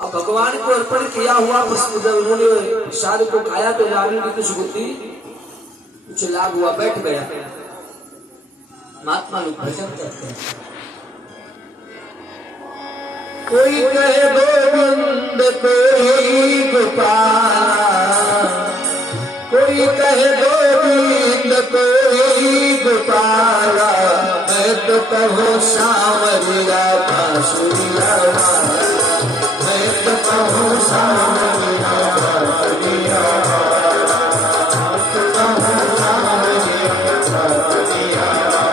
अब भगवान को अर्पण किया हुआ पुष्प जब उन्होंने प्रसाद को खाया तो रानी की कुछ बुद्धि कुछ लाभ हुआ, बैठ गया। महात्मा लोग भजन करते हैं। कोई कहे गोविंद कोई गोपाला, कोई कहे गोविंद कोई गोपाला, मैं तो कहूँ सांवरिया बांसुरिया वाला, मैं तो कहूँ सांवरिया बांसुरिया वाला, मैं तो कहूँ सांवरिया बांसुरिया वाला।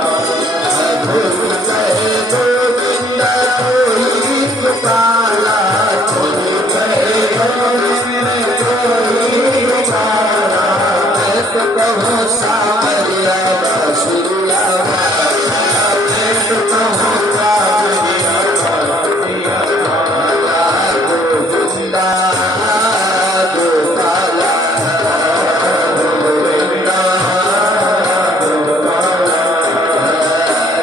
कोई कहे गोविंद कोई गोपाला, कोई कहे गोविंद कोई गोपाला, मैं तो कहूँ सांवरिया बांसुरिया वाला, मैं तो कहूँ सांवरिया बांसुरिया वाला। गोविंदा गोपाला, गोविंदा गोपाला।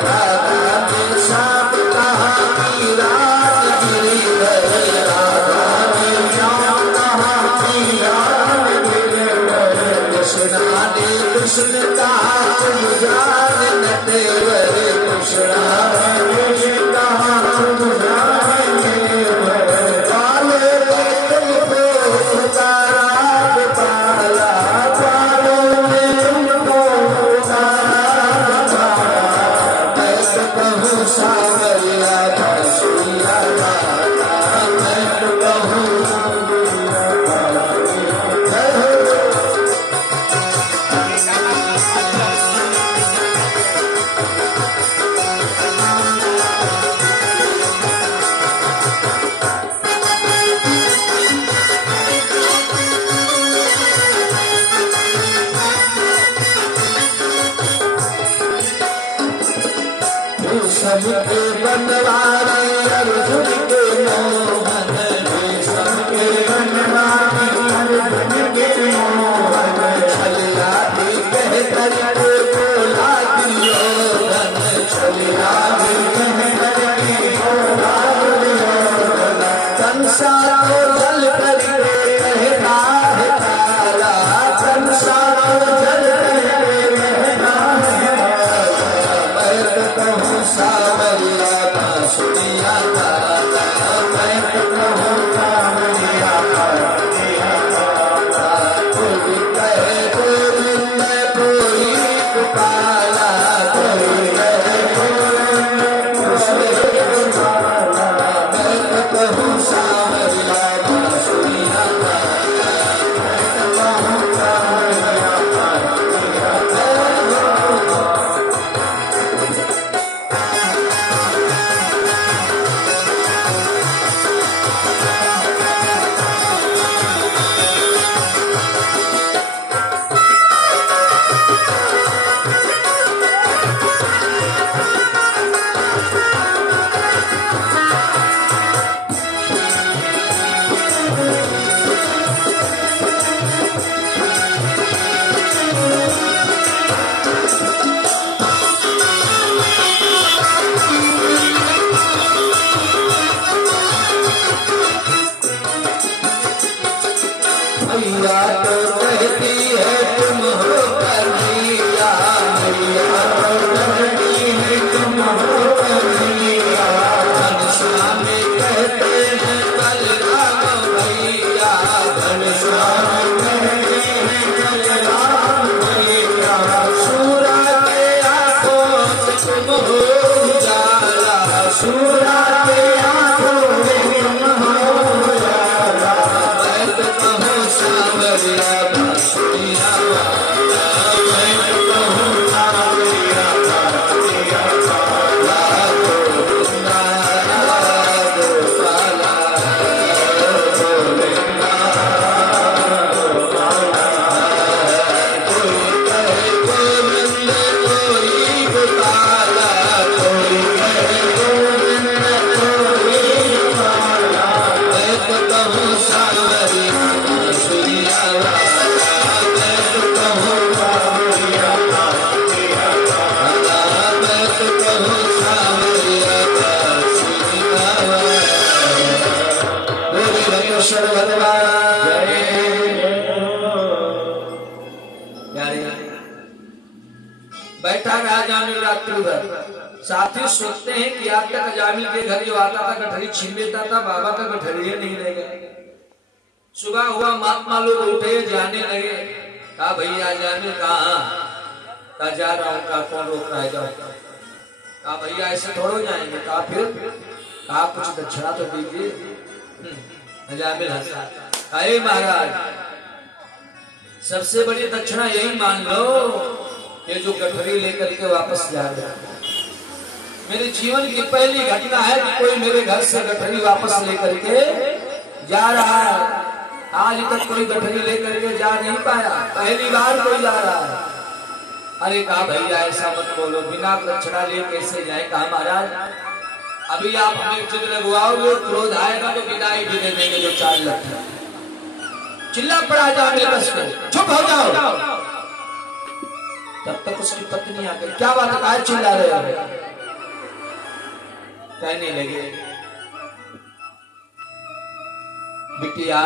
राधा ने श्याम कहा मीरा गिरी है, राधा ने श्याम कहा मीरा गिरी है, कृष्णा ने कृष्ण कहा तुम जान न तेवर, कृष्णा ने कृष्ण कहा तुम जान तेवर। काले ने तुमको उतारा गोपाला, कालों ने तुमको उतारा गोपाला, मैं तो कहूँ सांवरिया बांसुरिया वाला, मैं तो कहूँ सांवरिया बांसुरिया वाला। सबके बनवारी अर्जुन के मोहन, सबके बनवारी अर्जुन के मोहन, छलिया भी कह करके बोला दुर्योधन, छलिया भी कह करके बोला दुर्योधन। कंसा को जल करके कहना है काला, कंसा को जल करके कहना है काला, मैं तो कहूँ सांवरिया बांसुरिया वाला, मैं तो कहूँ सांवरिया बांसुरिया वाला। कोई कहे गोविंद कोई गोपाला, कोई कहे गोविंद कोई गोपाला, मैं तो कहूँ सांवरिया बांसुरिया वाला, मैं तो कहूँ सांवरिया बांसुरिया वाला। मैया तो कहती है तुम हो कन्हैया, मैया तो कहती है तुम हो कन्हैया, घनश्याम कहते हैं बलराम भैया, घनश्याम कहते हैं बलराम भैया। सूरा के आंखों से तुम हो उजाला, सूरा के आंखों में तुम हो उजाला, मैं तो कहूँ सांवरिया बांसुरिया वाला, मैं तो कहूँ सांवरिया बांसुरिया वाला। गोविंदा गोपाला, भगवान। बैठा रहा जामिल रात्रि भर। साथी सोचते हैं कि आज तक जामिल के घर जो आता था गठरी छीन लेता था, बाबा का गठरी नहीं रह गया। सुबह हुआ, महात्मा लोग उठे, जाने लगे। कहा भैया जामिल कहाँ? कहा जा रहा हूँ। कहा कौन रोक रहा है? जाओ। कहा भैया ऐसे थोड़ो जाएंगे। कहा फिर? कहा कुछ दक्षिणा तो दीजिए। जामिल हंसा। अरे महाराज सबसे बड़ी दक्षिणा यही मान लो ये जो गठरी लेकर के वापस जा रहे। मेरे जीवन की पहली घटना है कि कोई मेरे घर से गठरी वापस लेकर के जा रहा है। आज तक कोई गठरी लेकर के जा नहीं पाया, पहली बार कोई जा रहा है। अरे कहा भैया ऐसा मत बोलो, बिना दक्षिणा लिए कैसे जाए? कहा महाराज अभी आप हमें चित्र लगवाओगे, क्रोध आएगा तो विदाई भी दे देंगे जो 4 लाख। चिल्ला पड़ा जामिल बस को, चुप हो जाओ। तब तक उसकी पत्नी आ गई। क्या बात है, काहे चिल्ला रहे हो? कहने लगे बिटिया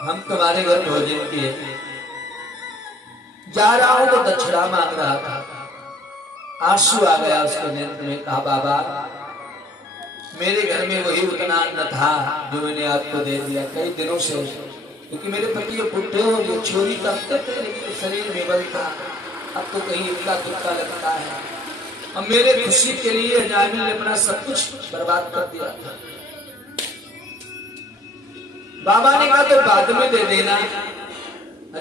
हम तुम्हारे घर भोजन किए, जा रहा हूं तो दक्षिणा मांग रहा था। आंसू आ गया उसके नेत्र में। कहा बाबा मेरे घर में वही उतना अन्न था जो मैंने आपको दे दिया कई दिनों से, क्योंकि मेरे पति बुढ़े हो गए, चोरी करते थे लेकिन शरीर में बल था। अब तो कहीं इक्का दुक्का लगता है। और मेरे खुशी के लिए जामिल ने अपना सब कुछ बर्बाद कर दिया था। बाबा ने कहा तो बाद में दे देना।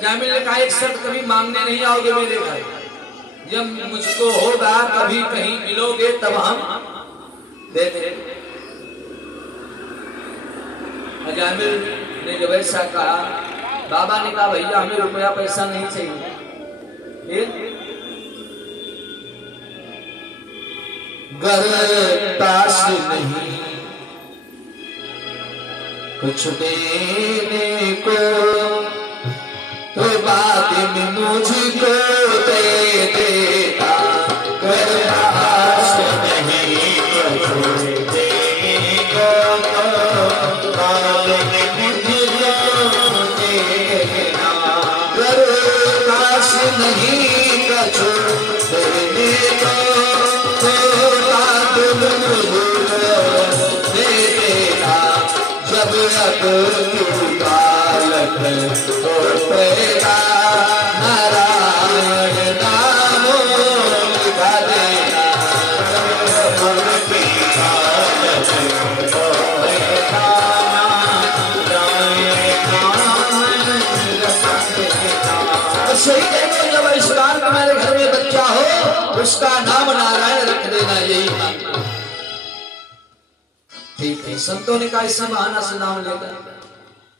जामिल ने कहा एक शर्त, कभी मांगने नहीं आओगे मेरे घर। जब मुझको होगा कभी कहीं मिलोगे तब हम दे देंगे। जामिल ने जब ऐसा कहा, बाबा ने कहा भैया हमें रुपया पैसा नहीं चाहिए। घर पास नहीं कुछ देने को, तो बाद में मुझको दे देता। घर पास नहीं कुछ देने को, तो बाद में मुझको दे देना। घर पास नहीं कुछ देने को, तो बाद में मुझको दे देना। जब की बालक तो पैदा नारायण नाम लिखा देना। जब इस बार तुम्हारे घर में बच्चा हो उसका नाम नारायण रख देना, यही मांगना। ठीक है, संतों ने कहा इससे बहाना से नाम लेकर।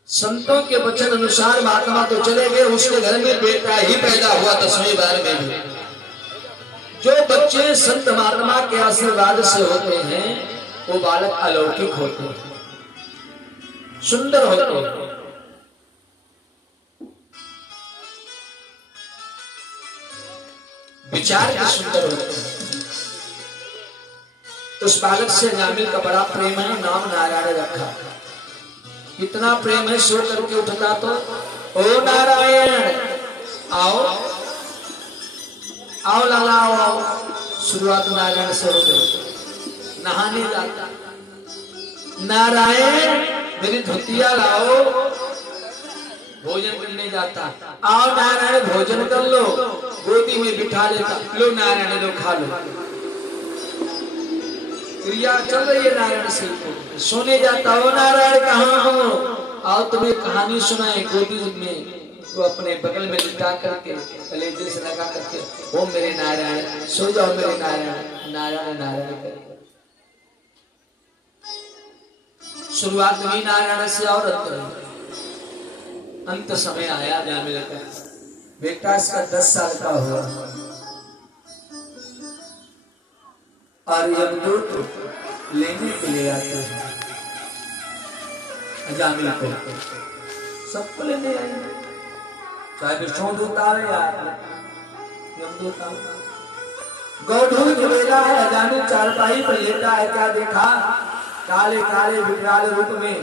संतों के वचन अनुसार महात्मा तो चले गए। उसके घर में बेटा ही पैदा हुआ 10वीं बार में भी। जो बच्चे संत महात्मा के आशीर्वाद से होते हैं वो बालक अलौकिक होते हैं, सुंदर होते हैं। विचार के सुंदर होते हैं। उस बालक से जामिल का बड़ा प्रेम है, नाम नारायण रखा। इतना प्रेम है, सो करके उठता तो ओ नारायण आओ आओ लाला आओ। शुरुआत नारायण से हो गई। नहाने जाता, नारायण मेरी धोतिया लाओ। भोजन करने जाता, आओ नारायण भोजन कर लो। गोदी में बिठा लेता, लो नारायण लो खा लो। क्रिया चल रही है नारायण से। सोने जाता, हो नारायण कहाँ हो? आओ तुम्हें कहानी सुनाए। गोदी में वो अपने बगल में लिटा करके कलेजे से लगा करके, ओ मेरे नारायण सो जाओ मेरे नारायण, नारायण नारायण करके। शुरुआत हुई नारायण से और अंत समय आया जामिल का। बेटा इसका 10 साल का हुआ और यमदूत लेने के लिए आते हैं जामिल को। सबको लेने आए, चाहे विष्णुदूत आए या यमदूत आए। गौधूल जुड़ेगा है, जामिल चारपाई पर लेटा है। क्या देखा? काले काले विकराल रूप में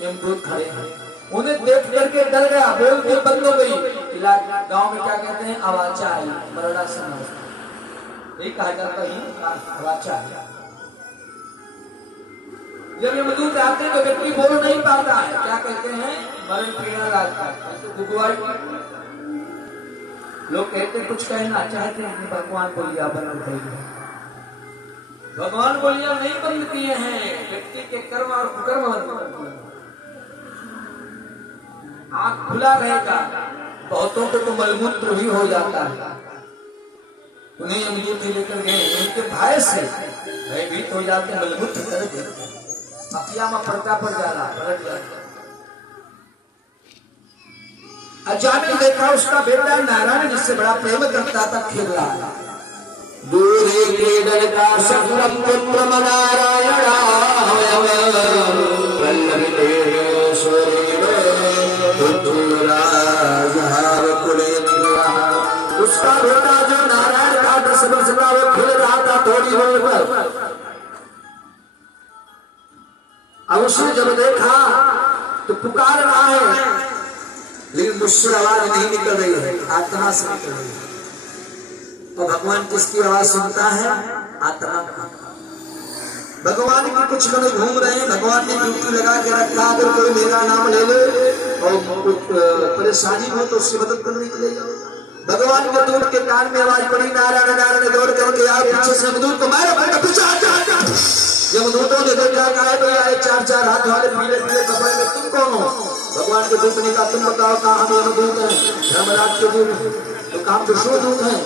यमदूत खड़े हैं। उन्हें देख करके डर गया, बोल के बंद हो गई। गांव में क्या कहते हैं, आवाचा आई, मरड़ा समझ नहीं कहा जाता ही, आवाचा आई। जब यमदूत आते हैं तो व्यक्ति बोल नहीं पाता है, क्या कहते हैं, मरण पीड़ा लगता है। लोग कहते कुछ कहना चाहते हैं, भगवान बोलिया बंद गई। भगवान बोलिया नहीं बंद किए हैं, व्यक्ति के कर्म और कुकर्म बंद करते हैं। आंख खुला रहेगा, बहुतों को तो मलमूत्र भी हो जाता है। उन्हें यमदूत लेकर गए, उनके भय से भयभीत हो जाते, मलमूत्र कर देते, अपिया में पड़ता पड़ जाला, पलट जाता। अचानक देखा उसका बेटा नारायण जिससे बड़ा प्रेम करता था खेल रहा है। दूरे क्रीडन का सकलम पुत्र नारायण उसका बेटा जो नारायण का 10 वर्ष का वो खेल रहा था थोड़ी देर पर। अब उसने जब देखा तो पुकार रहा है, लेकिन मुझसे आवाज नहीं निकल रही है, आत्मा से निकल रही है। तो भगवान किसकी आवाज सुनता है, आत्मा का। भगवान के कुछ लोग घूम रहे हैं, भगवान ने ड्यूटी लगा के रखा, अगर कोई मेरा नाम ले ले और कुछ परेशानी हो तो उससे मदद करने के लिए जाओ। भगवान के दूत के कान में आवाज पड़ी, नारायण नारायण, दौड़ करके आए, पीछे से यमदूत को मारे, पीछे यमदूतों ने देखा आए तो आए 4-4 हाथ वाले पीले पीले कपड़े में, तुम कौन हो? भगवान के दूत ने कहा, तुम बताओ कहा हम यमदूत हैं, धर्मराज के दूत, तो काम विष्णुदूत हैं।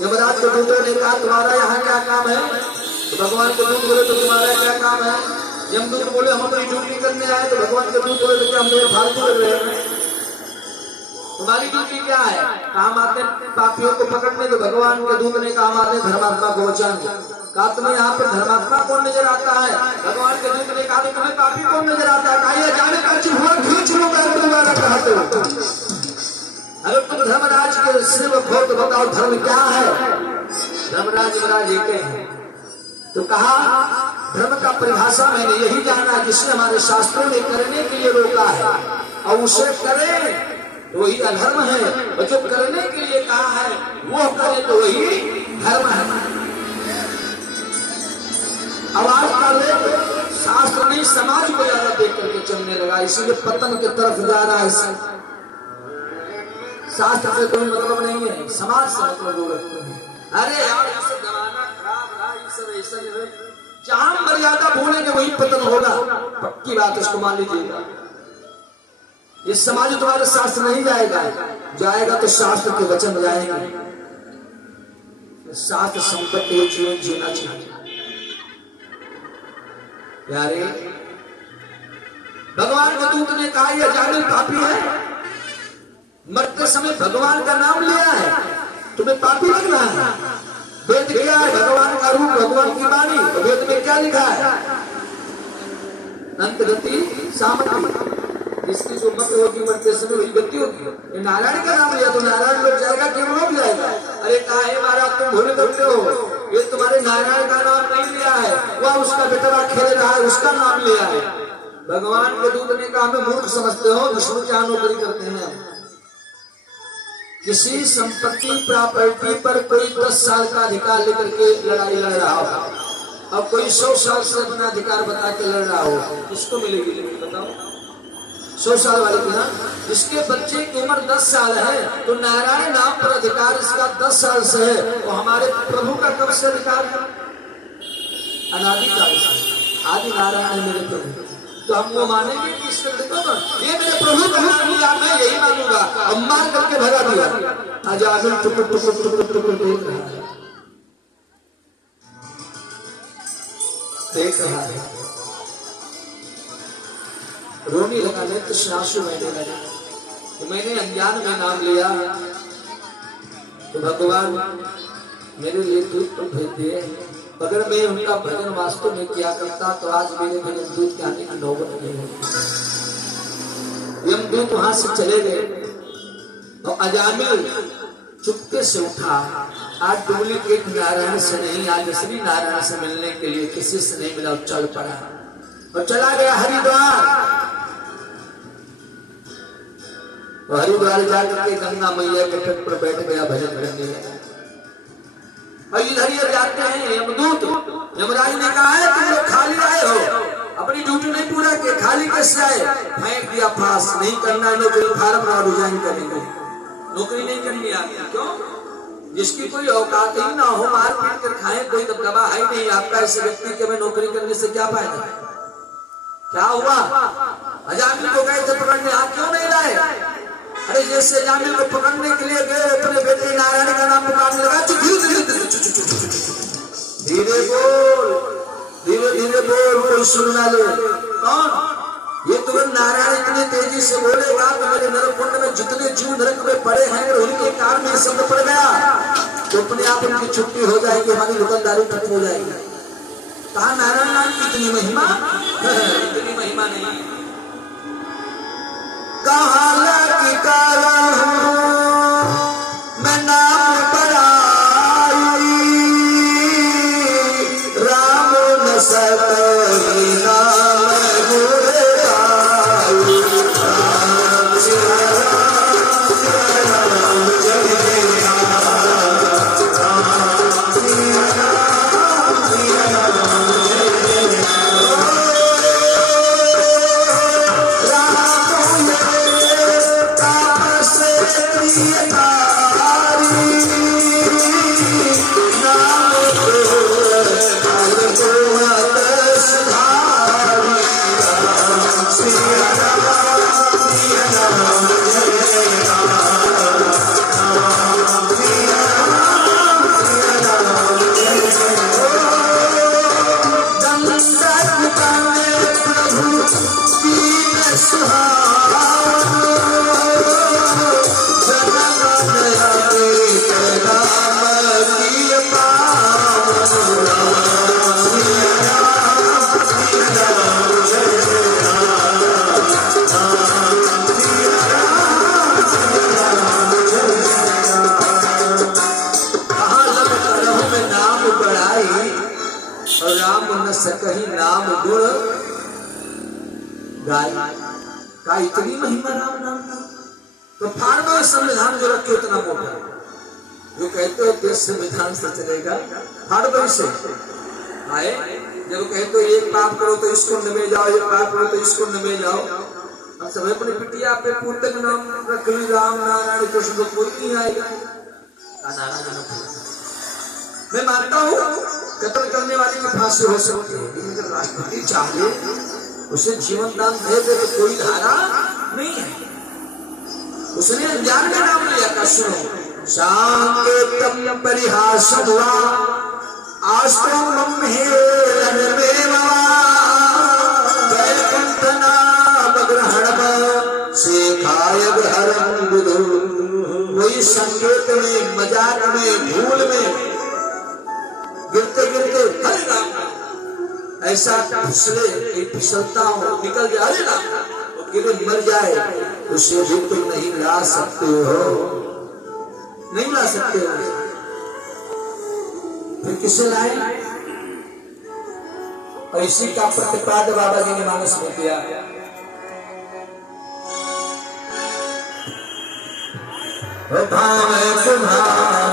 यमराज के दूतों ने कहा, तुम्हारा यहाँ क्या काम है? तो भगवान के दूत बोले, तो तुम्हारा क्या काम है? यमदूत बोले, हम अपनी ड्यूटी करने आए। तो भगवान के दूत बोले, तो हम मेरे फालतू कर रहे हैं, तुम्हारी ड्यूटी क्या है? काम आते पापियों को पकड़ने। तो भगवान के दूत ने कहा, आते धर्मात्मा को बचाने। कहा, तुम्हें यहाँ पर धर्मात्मा कौन नजर आता है? भगवान के दूत ने कहा, तुम्हें पापी कौन नजर आता है? कहा, जाने का खींच लो, मैं तुम्हारा कहते हो। अगर तुम धर्मराज के सेवक हो तो बताओ धर्म क्या है? धर्मराज यमराज एक है। तो कहा, धर्म का परिभाषा मैंने यही जाना जिसने हमारे शास्त्रों ने करने के लिए रोका है, और उसे करे तो वही अधर्म है, और जो करने के लिए कहा है वो करे तो वही धर्म है। अब आज का लोग शास्त्र नहीं समाज को ज्यादा देख करके चलने लगा, इसलिए पतन की तरफ जा रहा है। शास्त्र से कोई मतलब नहीं है, समाज से मतलब रखते हैं। अरे यार ये सब जमाना खराब रहा, ये सब ऐसा नहीं, जहां मर्यादा भूलेंगे वही पतन होगा, पक्की बात इसको मान लीजिएगा। ये समाज तुम्हारे शास्त्र नहीं जाएगा, जाएगा तो शास्त्र के वचन जाएंगे। शास्त्र संपत्ति जीवन जीना चाहिए यारे। भगवान के दूत ने कहा, यह जालिम पापी है, मरते समय भगवान का नाम लिया है, तुम्हें पापी लग रहा है। वेद क्या है? भगवान का रूप, भगवान की वाणी। तो वेद में क्या लिखा है? अंत गति सामग्री, जिसकी जो मत होगी मरते समय वही गति होगी। नारायण का नाम लिया तो नारायण लोग जाएगा, क्यों लोग जाएगा? अरे कहा है महाराज, तुम भूल करते हो, ये तुम्हारे नारायण का नाम नहीं लिया है, वह उसका बेटा खेल रहा है, उसका नाम लिया है। भगवान के दूत ने कहा, हमें मूर्ख समझते हो, विष्णु क्या नौकरी करते हैं? किसी संपत्ति प्रॉपर्टी पर कोई 10 साल का अधिकार लेकर के लड़ाई लड़ रहा हो, और कोई 100 साल से अपना अधिकार बता के लड़ रहा हो, किसको मिलेगी? बताओ, 100 साल वाले की ना, जिसके बच्चे की उम्र 10 साल है, तो नारायण नाम पर अधिकार इसका 10 साल से है, तो हमारे प्रभु का कब से अधिकार? अनादिकाल से। आदि नारायण है मेरे प्रभु, तो हम वो मानेंगे कि इसके ये मेरे प्रभु का नाम लिया, मैं यही मानूंगा। अब मान करके भगा दिया। अजामिल टुकुर टुकुर टुकुर टुकुर देख रहा है, रोने लगा, नेत्र से आंसू बहने लगे। तो मैंने अज्ञान में नाम लिया, तो भगवान मेरे लिए दूत तो भेज दिए। अगर मैं उनका भजन वास्तव में किया करता तो आज मेरे भजन दूत के आने की नौबत नहीं होती। यमदूत वहां से चले गए, और अजामिल चुपके से उठा। आज डुप्लीकेट नारायण से नहीं, आज असली नारायण से मिलने के लिए किसी से नहीं मिला, चल पड़ा। और चला गया हरिद्वार। और हरिद्वार जाकर के गंगा मैया के तट पर बैठ गया भजन करने लगा। और इधर ये जाते हैं यमदूत, यमराज ने कहा है तुम लोग खाली आए हो, अपनी ड्यूटी नहीं पूरा किए, खाली कैसे आए? फेंक दिया फांस, नहीं करना है नौकरी, फार्म और रिजाइन करेंगे, नौकरी नहीं करनी आती। क्यों? जिसकी कोई औकात ही ना हो, मार पीट कर खाए, कोई दबदबा है नहीं आपका ऐसे व्यक्ति के में नौकरी करने से क्या फायदा? क्या हुआ? अजामिल को गए थे पकड़ने, आप क्यों नहीं लाए? अरे जैसे अजामिल को पकड़ने के लिए गए, अपने बेटे नारायण का नाम पुकारने लगा, धीरे बोल, धीरे धीरे बोल, कोई सुनना ले। कौन? ये तुरंत नारायण इतनी तेजी से बोलेगा तो मेरे नरकुंड में जितने जीव नरक में पड़े हैं उनके कान में शब्द पड़ गया तो अपने आप उनकी छुट्टी हो जाएगी, हमारी दुकानदारी खत्म हो जाएगी। कहा नारायण नाम की इतनी महिमा? इतनी महिमा नहीं। कहा कि काला मैं नाम पढ़ाई, राम न सके नाम गुरे गाई। कहीं नाम गुण गाय का इतनी महिमा राम नाम का। तो फार्मा संविधान जो रखे उतना मोटा, जो कहते हो देश संविधान से चलेगा, फार्मा से आए जब कहते हो एक पाप करो तो इसको में जाओ, एक पाप करो तो इसको में जाओ। अब सब अपने पिटिया पे पूर्त का नाम रख ली, राम नारायण कृष्ण, तो कोई नहीं आएगा। मैं मानता हूँ कत्ल करने वाले की फांसी हो सकती है, लेकिन अगर राष्ट्रपति चाहे उसे जीवन दान दे दे तो कोई धारा नहीं है। उसने अज्ञान में नाम लिया था। सुनो, सांकेतम परिहासम हुआ आश्रम कोई संकेत में, मजाक में, भूल में गिरते गिरते हरे राम ऐसा फिसले, फिसलता हो निकल जाए, हरे राम तो गिरे मर जाए, उसे भी तुम नहीं ला सकते हो, नहीं ला सकते हो। फिर किसे लाए? और इसी का प्रतिपाद बाबा जी ने मानस में किया। भावे तुम्हारा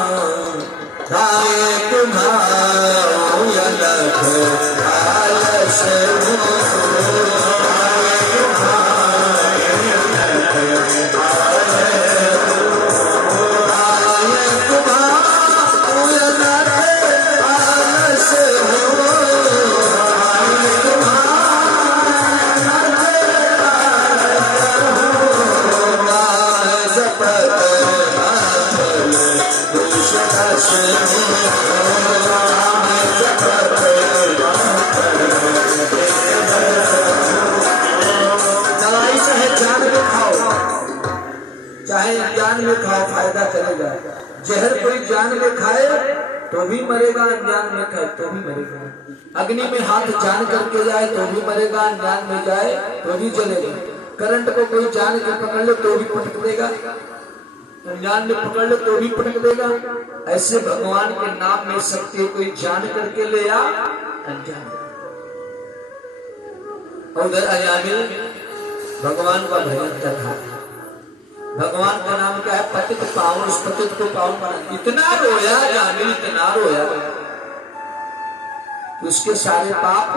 खाओ फायदा करेगा। जहर कोई जान में खाए तो भी मरेगा, अज्ञान में खाए तो भी मरेगा। अग्नि में हाथ जान करके जाए तो भी मरेगा, अज्ञान में जाए तो भी जलेगा। करंट को कोई जान के पकड़ ले तो भी पटक देगा, अज्ञान में पकड़ ले तो भी पटक देगा। ऐसे भगवान के नाम में शक्ति कोई जान करके ले या अज्ञान। और उधर अजामिल भगवान का भजन कर रहा है। भगवान का नाम क्या है? पतित पावन। उस पतित को पावन बना। इतना रोया अजामिल, इतना रोया कि उसके सारे पाप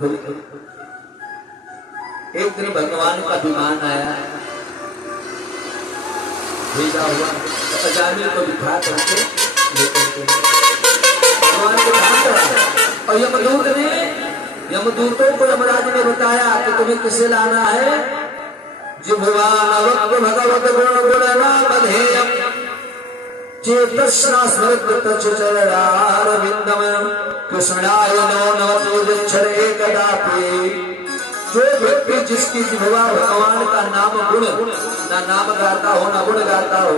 धुल गए। एक दिन भगवान का विमान आया, भेजा हुआ, अजामिल को बिठा करके लेकर के भगवान को कहा। और यमदूतों को यमराज ने बताया कि तुम्हें किसे लाना है? जिह्वानवक्त भगवत गुण गुणनामधेयम् चेतस्ना स्मृतचरणारविन्दम कृष्णाय नो नवतोजच्छरे कदापि। जो व्यक्ति जिसकी जिह्वा भगवान का नाम गुण ना नाम गाता हो ना गुण गाता हो,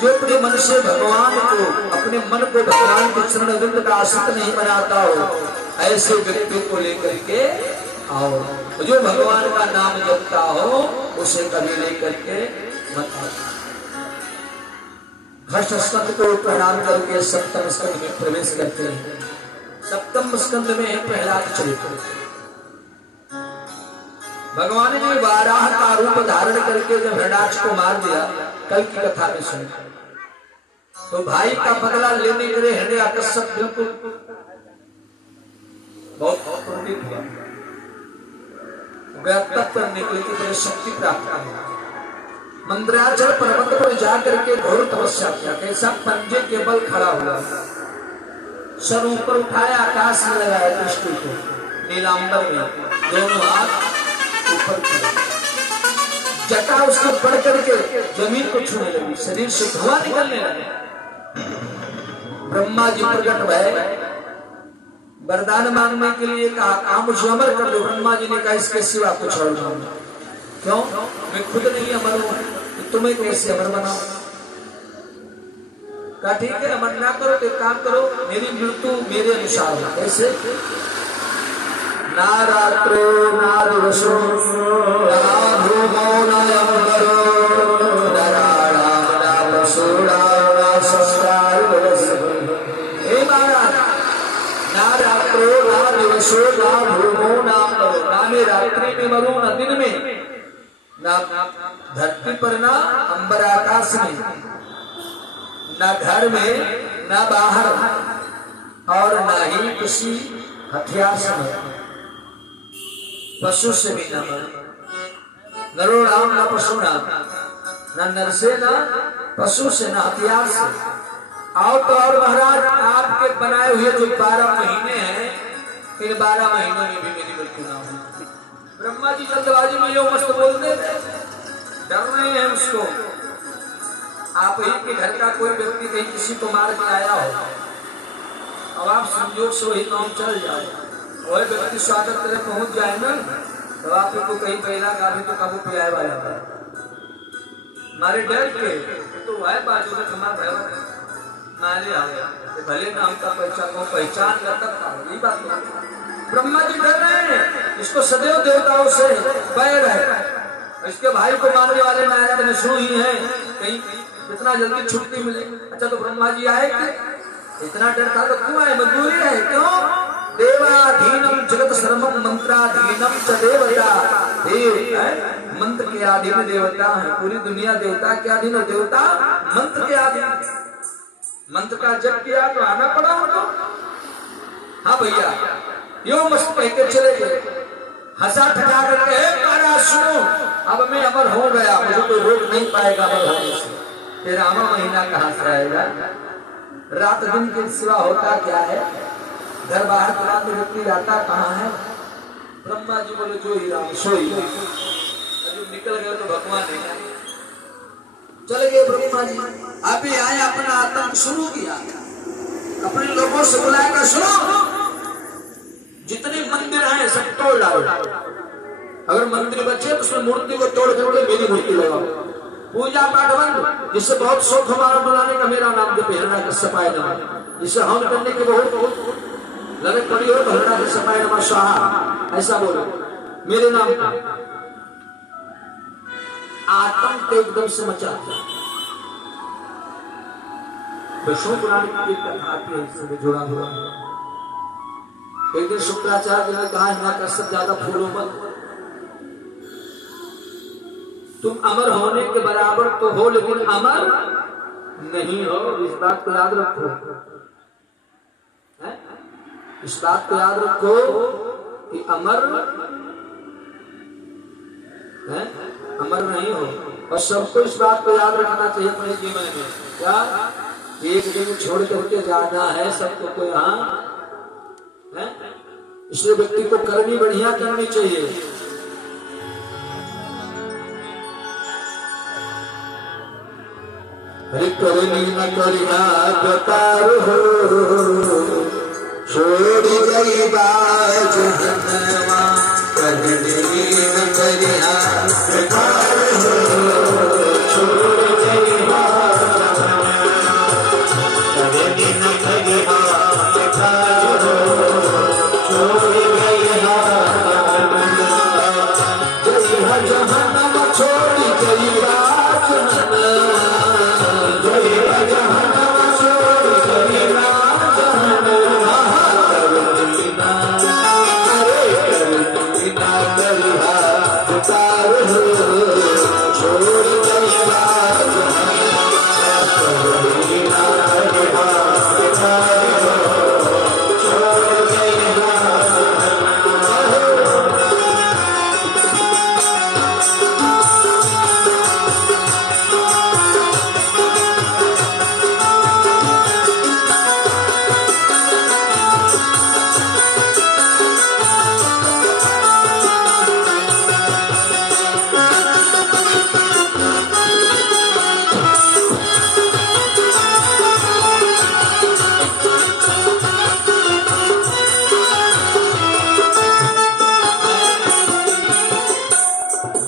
जो अपने मन से भगवान को, अपने मन को भगवान के चरण बिंद का आश्रित नहीं बनाता हो, ऐसे व्यक्ति को लेकर के आओ। जो भगवान का नाम जपता हो उसे कभी लेकर के मत आओ। हर्ष स्कंद को प्रणाम करके सप्तम स्कंद में प्रवेश करते हैं। सप्तम स्कंद में प्रहलाद चरित्र। भगवान ने वाराह का रूप धारण करके जब हिरण्याक्ष को मार दिया, कल की कथा में सुन, तो भाई का बदला लेने के लिए हिरण्याक्ष बिल्कुल बहुत क्रोधित हुआ। तप करने के लिए बड़ी शक्ति प्राप्त हुई। मंदराचल पर्वत पर जाकर के घोर तपस्या किया। कैसा? पंजे के बल खड़ा हुआ, सर ऊपर उठाया, आकाश में लगाया दृष्टि को, नीलांबर में दोनों हाथ ऊपर किया, जटा उसको बढ़ करके जमीन को छूने लगी, शरीर से धुआं निकलने लगा। ब्रह्मा जी प्रकट भय, वरदान मांगने के लिए कहा, आप मुझे अमर कर दो। ब्रह्मा जी ने कहा, इसके सिवा कुछ और मांगो। क्यों? मैं खुद नहीं अमर हूं, तो तुम्हें कैसे अमर बनाऊं? कहा ठीक है, अमर ना करो तो एक काम करो, मेरी मृत्यु मेरे अनुसार हो। कैसे? ना रात्रो ना दिवसो ना भूमो ना अम्बरो ना राणाम ना पशूणाम ना संस्कार। हे महाराज, ना रात्रो ना दिवसो ना भूमो ना अम्बरो, ना मैं रात्रि में मरूं ना दिन में, ना धरती पर ना अंबर आकाश में, ना घर में ना बाहर, और ना ही किसी हथियार से मरूं। पशु से भी ना मरूं। नरो राम ना पशु नाम, ना नर से ना पशु से ना हथियार से। आओ तो और महाराज, आपके बनाए हुए जो 12 महीने हैं, इन 12 महीनों में भी मेरी मृत्यु ना हो। ब्रह्मा जी जल्दबाजी में यो मस्त बोलते थे, डर रहे हैं उसको। आप ही के घर का कोई व्यक्ति कहीं किसी को मार के आया हो, अब आप संयोग से वही काम चल जाए, वही व्यक्ति स्वागत करे पहुंच जाए ना, तो आपको कहीं पहला गाड़ी तो काबू पे आए वाला था। हमारे डर के तो वह बाजू में हमारा नाले आ गया, भले नाम का पहचान करता ये बात नहीं। ब्रह्मा जी डर रहे हैं, इसको सदैव देवताओं से बैर है। इसके भाई को मारने वाले नारायण ने सुनी है, कहीं इतना जल्दी छुट्टी मिले। अच्छा, तो ब्रह्मा जी आए कि इतना डर था तो क्यों आए? मजबूरी है। क्यों? देवाधीनम जगत सर्वम मंत्राधीनम च देवता। देव है, मंत्र के अधीन देवता है। पूरी दुनिया देवता के अधीन, और देवता मंत्र के अधीन। मंत्र का जप किया तो आना पड़ा उनको। हाँ भैया, यो मस्त कह के चले गए, हंसा ठगा करके, महाराज सुनो, अब मैं अमर हो गया, मुझे कोई रोक नहीं पाएगा अमर होने से। तेरा अमर महीना कहाँ से आएगा? रात दिन के सिवा होता क्या है? घर बाहर रात में व्यक्ति जाता कहाँ है? ब्रह्मा जी बोले जो ही राम सो ही। निकल गए तो भगवान है, चले गए ब्रह्मा जी। अभी आए, अपना आतंक शुरू किया, अपने लोगों से बुलाकर, सुनो जितने मंदिर हैं सब तोड़ डालो। अगर मंदिर बचे तो उसमें मूर्ति को तोड़ करके मेरी मूर्ति लगाओ। पूजा पाठ बंद, जिससे बहुत शौक हमारा बुलाने का, मेरा नाम जब हिरण्याकश्यपाय नमः, जिससे हम करने के बहुत लगे पड़ी हो तो हिरण्याकश्यपाय नमः स्वाहा ऐसा बोलो मेरे नाम का। आतंक एकदम से मचा दिया। विष्णु पुराण की एक कथा आती है, इससे जुड़ा हुआ है। एक दिन शुक्राचार्य ने कहा हिरण्यकश्यप ज्यादा फूलो मत, तुम अमर होने के बराबर तो हो लेकिन अमर नहीं हो। इस बात को याद रखो, इस बात को याद रखो कि अमर अमर नहीं हो। और सबको इस बात को याद रखना चाहिए अपने जीवन में, क्या एक दिन छोड़ करके जाना है सबको को यहाँ। इसलिए व्यक्ति को करनी बढ़िया करनी चाहिए। अरे करनी न करिया बेकार हो, छोड़ गई बात जनवा, करनी न करिया बेकार हो, छोड़ गई बात जनवा, करनी न करिया बेकार हो, छोड़ गई बात जनवा, जहन्नम छोड़ गई बात जनवा,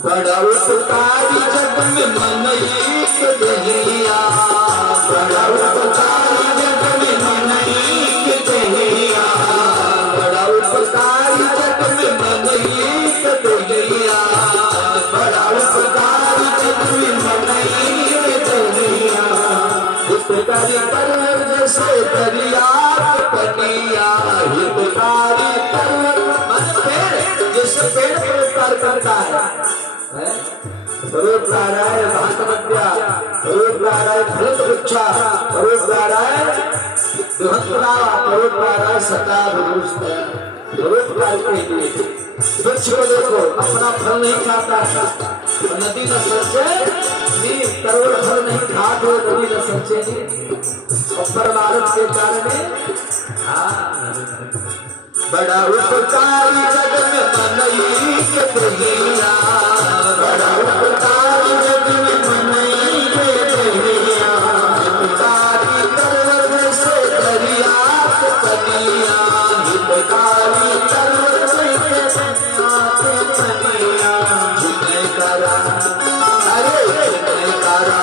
बड़ा उपकारी जग में मन एक दहिया, बड़ा उपकारी जग में मन एक दहिया, बड़ा उपकारी जग में मन एक दहिया, बड़ा उपकारी जग में मन एक दहिया, हितकारी कर जैसे दरिया पटिया, हितकारी कर मन पेड़ जैसे पेड़ पर उतार करता है, परोपकाराय भागवत्या, परोपकाराय फलत वृक्षा, परोपकाराय बृहत्प्रावा, परोपकाराय सदा भूषण, परोपकार के लिए वृक्ष को देखो अपना फल नहीं खाता था, नदी न सच्चे नीर, करोड़ फल नहीं खाते नदी न सच्चे नीर, और परमार्थ के कारण बड़ा उपकारी जग में मन एक दहिया, बड़ा उपकारी जग में मन एक दहिया, हितकारी करवर से दरिया पनिया, हितकारी करवर से पनिया, जिन्हें करा अरे जिन्हें करा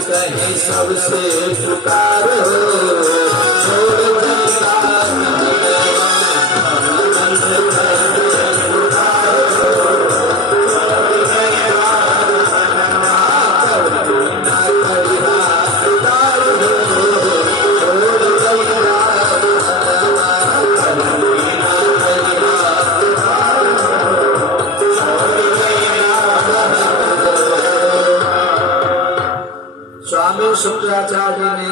कहीं सबसे पुकारो छोड़ स्वामी शुक्राचार्य ने